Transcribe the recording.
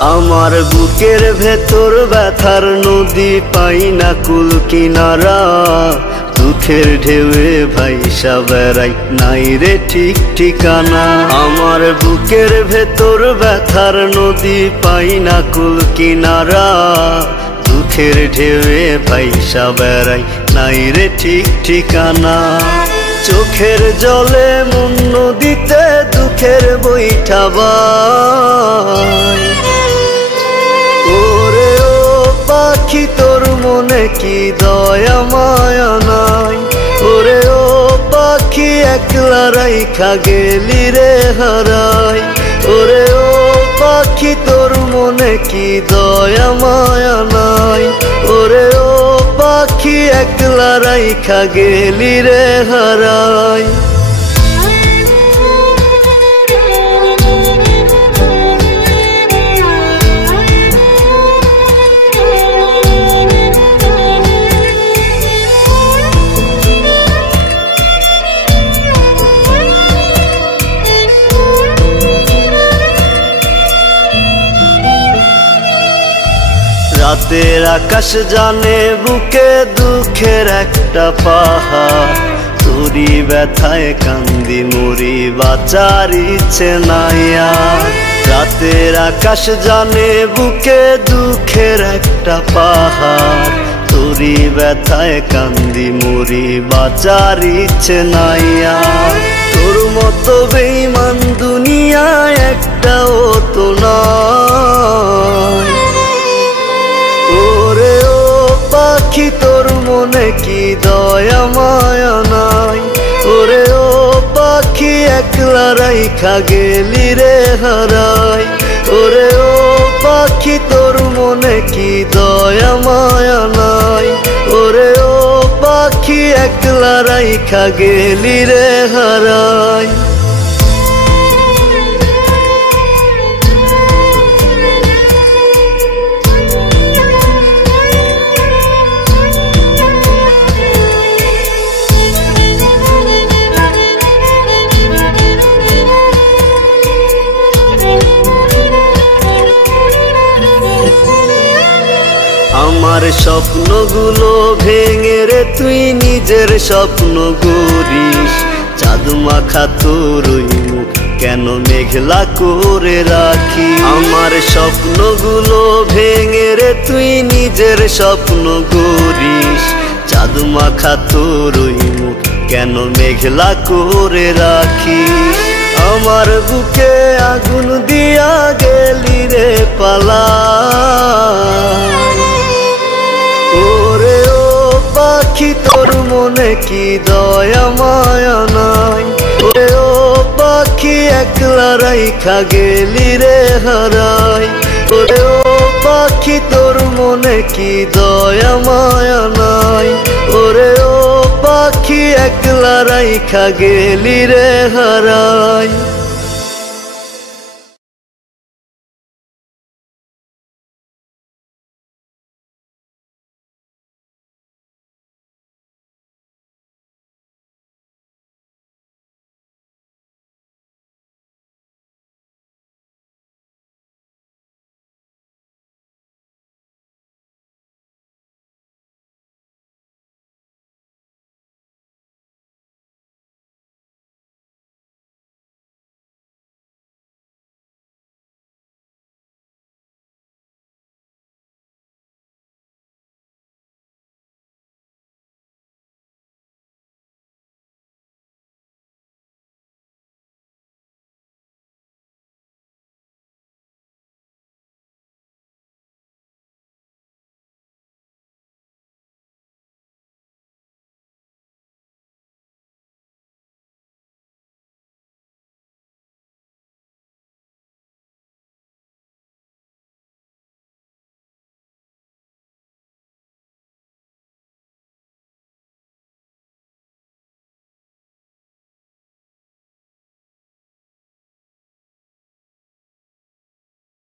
আমার বুকের ভেতর ব্যথার নদী পাই না কুল কিনারা, দুঃখের ঢেউয়ে ভাইসা বেড়াই নাই রে ঠিক ঠিকানা। আমার বুকের ভেতর ব্যথার নদী পাই না কুল কিনারা, দুঃখের ঢেউয়ে ভাইসা বেড়াই নাই রে ঠিক ঠিকানা। চোখের জলে মন নদীতে দুঃখের বৈঠা বাই, ওরে ও পাখি তোর মনে কি দয়া মায়া নাই, ওরে ও পাখি একলা রাইখা গেলি রে হারাই, ওরে ও পাখি তোর মনে কি দয়া মায়া নাই, ওরে ও পাখি একলা রাইখা গেলি রে হারাই। রাতের আকাশ জানে বুকে দুঃখের একটা পাহাড়, তোরি ব্যথায় কান্দি মরি বাঁচার ইচ্ছে নাই আর। রাতের আকাশ জানে বুকে দুঃখের একটা পাহাড়, তোরি ব্যথায় কান্দি মরি বাঁচার ইচ্ছে নাই আর। তোর মতো বেঈমান দুনিয়ায় একটাও তো নাই, ওরে ও পাখি তোর মনে কি দয়া মায়া নাই, ওরে ও পাখি একলা রাইখা গেলি রে হারাই, ওরে ও পাখি তোর মনে কি দয়া মায়া নাই, ওরে ও পাখি একলা রাইখা গেলি রে হারাই। আমার স্বপ্নগুলো ভেঙে রে তুই নিজের স্বপ্ন গড়িস, চাঁদ মাখা তোর ওই মুখ কেন মেঘলা করে রাখি। আমার স্বপ্নগুলো ভেঙে রে তুই নিজের স্বপ্ন গড়িস, চাঁদ মাখা তোর ওই মুখ কেন মেঘলা করে রাখি। আমার বুকে আগুন দিয়া গেলি রে পালাই, ওরে ও পাখি তোর মনে কি দয়া মায়া নাই, ওরে ও পাখি একলা রাইখা গেলি রে হারাই, ওরে ও পাখি তোর মনে কি দয়া মায়া নাই, ওরে ও পাখি একলা রাইখা গেলি রে হারাই।